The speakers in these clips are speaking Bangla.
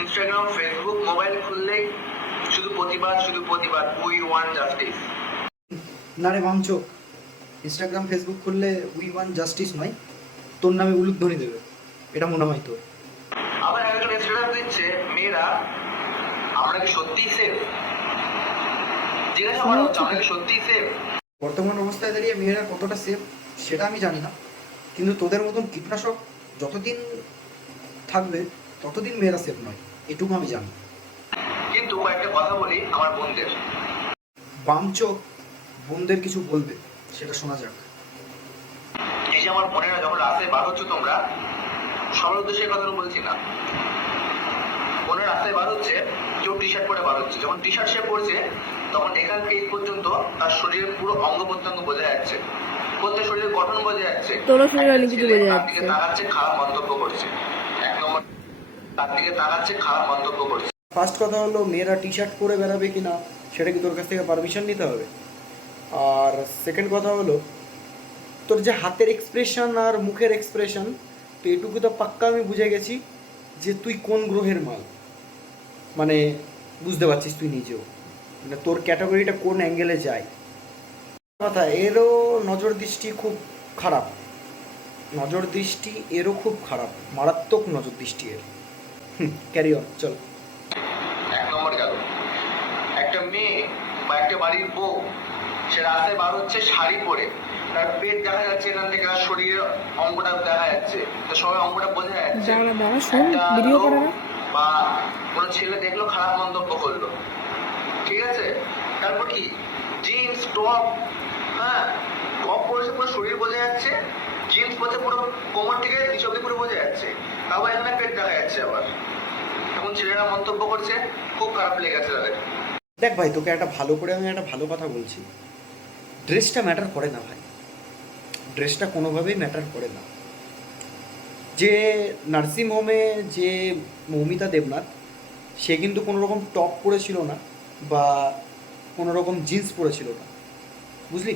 ইনস্টাগ্রাম ফেসবুক মোবাইল খুললেই শুধু প্রতিবাদ উই ওয়ান্ট জাস্টিস। না রে মামচো, ইনস্টাগ্রাম ফেসবুক খুললে উই ওয়ান জাস্টিস নয়, তোর নামে উলুধ্বনি দেবে, এটা মনে হয় তোর। আবার একজন ইনস্টাগ্রাম দিচ্ছে মেয়েরা আমরা কি সত্যিই সেফ, জিজ্ঞাসা করা হচ্ছে আমরা কি সত্যিই সেফ। বর্তমান অবস্থায় দাঁড়িয়ে মেয়েরা কতটা সেফ সেটা আমি জানি না, কিন্তু তোদের মতন কীটনাশক যতদিন থাকবে ততদিন মেয়েরা সেফ নয়, এটুকু আমি জানি। কিন্তু কয়েকটা কথা বলি আমার বোনদের। বামচো বোনদের কিছু বলবে, সেটা শোনা যাক। এই যে আমার বোনেরা যখন রাস্তায় বার হচ্ছে, তোমরা সবার উদ্দেশ্যে কথা বলছি না, বোনের রাস্তায় বার হচ্ছে, কেউ টি শার্ট পরে বার হচ্ছে, যখন টি শার্ট সে পরছে তখন এখান থেকে এই পর্যন্ত তার শরীরের পুরো অঙ্গ প্রত্যঙ্গ বোঝা যাচ্ছে, প্রত্যেক শরীরের গঠন বোঝা যাচ্ছে, তার দিকে তাকাচ্ছে, খারাপ মন্তব্য করছে। এক নম্বর, তার দিকে তাকাচ্ছে, খারাপ মন্তব্য করছে। ফার্স্ট কথা হলো, মেয়েরা টি শার্ট পরে বেরাবে কি না সেটা কি তোর কাছ থেকে পারমিশন নিতে হবে? আর সেকেন্ড কথা হলো, তোর যে হাতের এক্সপ্রেশন আর মুখের এক্সপ্রেশন, তো এটুকু তো পাক্কা আমি বুঝে গেছি যে তুই কোন গ্রহের মাল, মানে বুঝতে পারছিস তুই নিজেও, মানে তোর ক্যাটাগরিটা কোন অ্যাঙ্গেলে যায়। কথা এরও নজর দৃষ্টি খুব খারাপ, নজর দৃষ্টি এরও খুব খারাপ, মারাত্মক নজর দৃষ্টি এর। ক্যারি অন, চল। এক নম্বর গেল, একটা মেয়ে বা একটা বাড়ির বউ সে রাস্তায় বার হচ্ছে শাড়ি পরে, তার পেট দেখা যাচ্ছে, এখান থেকে তার শরীরের অঙ্গটা দেখা যাচ্ছে, তার সবাই অঙ্গটা বোঝা যাচ্ছে। একটা লোক বা কোনো ছেলে দেখলো, খারাপ মন্তব্য করলো, ঠিক আছে, তারপর কি জিন্স টপ, হ্যাঁ টপ পরেছে, পুরো শরীর বোঝা যাচ্ছে, জিন্স পরেছে পুরো কোমর থেকে নিচ অব্দি পুরো বোঝা যাচ্ছে, আবার এখানে পেট দেখা যাচ্ছে। আবার এখন ছেলেরা মন্তব্য করছে, খুব খারাপ লেগেছে তাদের। দেখ ভাই, তোকে একটা ভালো করে আমি একটা ভালো কথা বলছি, ড্রেসটা ম্যাটার করে না ভাই, ড্রেসটা কোনোভাবেই ম্যাটার করে না। যে নার্সিংহোমে যে মৌমিতা দেবনাথ, সে কিন্তু কোনো রকম টপ পরেছিল না বা কোনো রকম জিন্স পরেছিল না, বুঝলি,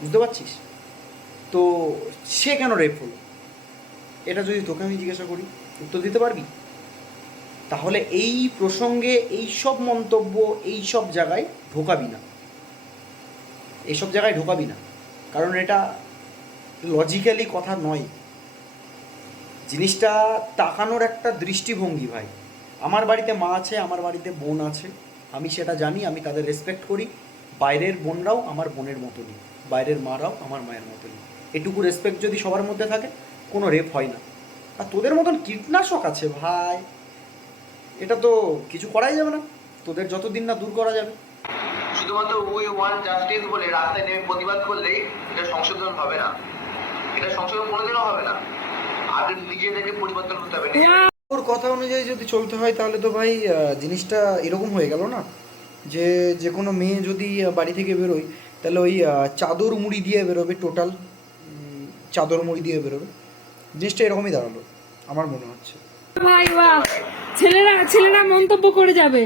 বুঝতে পারছিস? তো সে কেন রেপ হলো, এটা যদি তোকে আমি জিজ্ঞাসা করি, উত্তর দিতে পারবি? তাহলে এই প্রসঙ্গে এইসব মন্তব্য এইসব জায়গায় ঢোকাবি না, এইসব জায়গায় ঢোকাবি না, কারণ এটা লজিক্যালি কথা নয়। জিনিসটা তাকানোর একটা দৃষ্টিভঙ্গি ভাই। আমার বাড়িতে মা আছে, আমার বাড়িতে বোন আছে, আমি সেটা জানি, আমি তাদের রেসপেক্ট করি। বাইরের বোনরাও আমার বোনের মতনই, বাইরের মারাও আমার মায়ের মতনই। এটুকু রেসপেক্ট যদি সবার মধ্যে থাকে, কোনো রেপ হয় না। আর তোদের মতন কীটনাশক আছে ভাই, এটা তো কিছু করাই যাবে না, তোদের যতদিন না দূর করা যাবে। শুধুমাত্র উই ওয়ান জাস্টিস বলে রাস্তায় নেমে প্রতিবাদ করলেই এটা সংশোধন হবে না, এটা সংশোধন কোনোদিনও হবে না। আগে নিজেদেরকে পরিবর্তন করতে হবে। ওর কথা অনুযায়ী যদি চলতে হয় তাহলে তো ভাই জিনিসটা এরকম হয়ে গেল না, যে যে কোনো মেয়ে যদি বাড়ি থেকে বেরোয় তাহলে ওই চাদর মুড়ি দিয়ে বেরোবে, টোটাল চাদর মুড়ি দিয়ে বেরোবে। জিনিসটা এরকমই দাঁড়ালো আমার মনে হচ্ছে। ভাই বাহ, ছেলেরা মন্তব্য করে যাবে,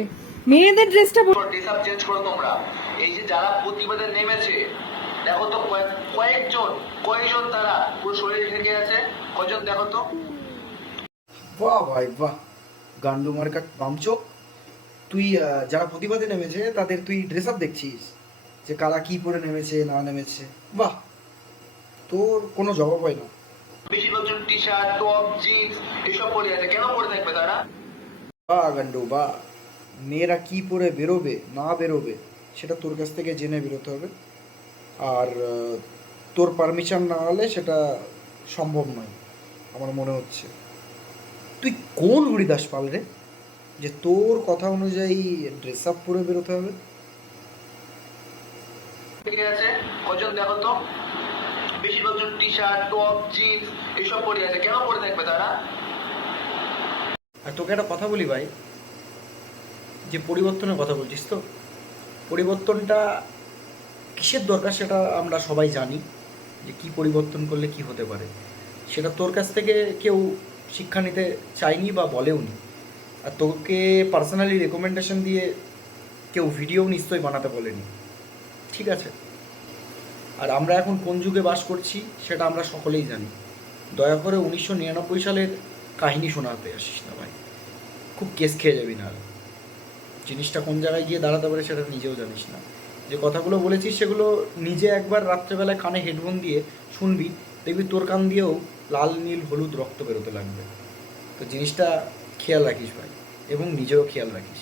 মেয়েদের ড্রেসটা ড্রেসআপ চেঞ্জ করো তোমরা। এই যে যারা প্রতিবাদে নেমেছে, দেখো তো কয়েকজন তারা পুরো শরীর ঢেকে আছে, কয়জন দেখো তো। বাহ ভাই বাহ, গান্ডু মার্কা বামচোক, তুই যারা প্রতিবাদে নেমেছে তাদের তুই ড্রেস আপ দেখছিস, যে কারা কী পরে নেমেছে না নেমেছে, বাহ, তোর কোনো জবাব হয় না। বেশিরভাগজন টি শার্ট টপ জিন্স এসব পরে আছে, কেন পরে থাকবে তারা? বা গান্ডু বা, মেয়েরা কী পরে বেরোবে না বেরোবে সেটা তোর কাছ থেকে জেনে বেরোতে হবে, আর তোর পারমিশন না হলে সেটা সম্ভব নয় আমার মনে হচ্ছে। তুই কোন হরিদাস পাল রে, যে তোর কথা অনুযায়ী ড্রেস আপ পরে বেরোতে হবে? ঠিক আছে, কয়জন দেখো তো, বেশিরভাগজন টি শার্ট টপ জিন্স এসব পরে আছে, কেন পরে থাকবে তারা? আর তোকে একটা কথা বলি ভাই, যে পরিবর্তনের কথা বলছিস, তো পরিবর্তনটা কিসের দরকার সেটা আমরা সবাই জানি, যে কি পরিবর্তন করলে কি হতে পারে, সেটা তোর কাছ থেকে কেউ শিক্ষা নিতে চায়নি বা বলেও নি। আর তোকে পার্সোনালি রেকমেন্ডেশন দিয়ে কেউ ভিডিও নিশ্চয়ই বানাতে বলেনি, ঠিক আছে? আর আমরা এখন কোন যুগে বাস করছি সেটা আমরা সকলেই জানি। দয়া করে 1999 সালের কাহিনী শোনাতে আসিস না ভাই, খুব কেস খেয়ে যাবি না। জিনিসটা কোন জায়গায় গিয়ে দাঁড়াতে পারে সেটা নিজেও জানিস না। যে কথাগুলো বলেছিস সেগুলো নিজে একবার রাত্রেবেলায় কানে হেডফোন দিয়ে শুনবি, দেখবি তোর কান দিয়েও লাল নীল হলুদ রক্ত বেরোতে লাগবে। তো জিনিসটা খেয়াল রাখিস ভাই, এবং নিজেও খেয়াল রাখিস।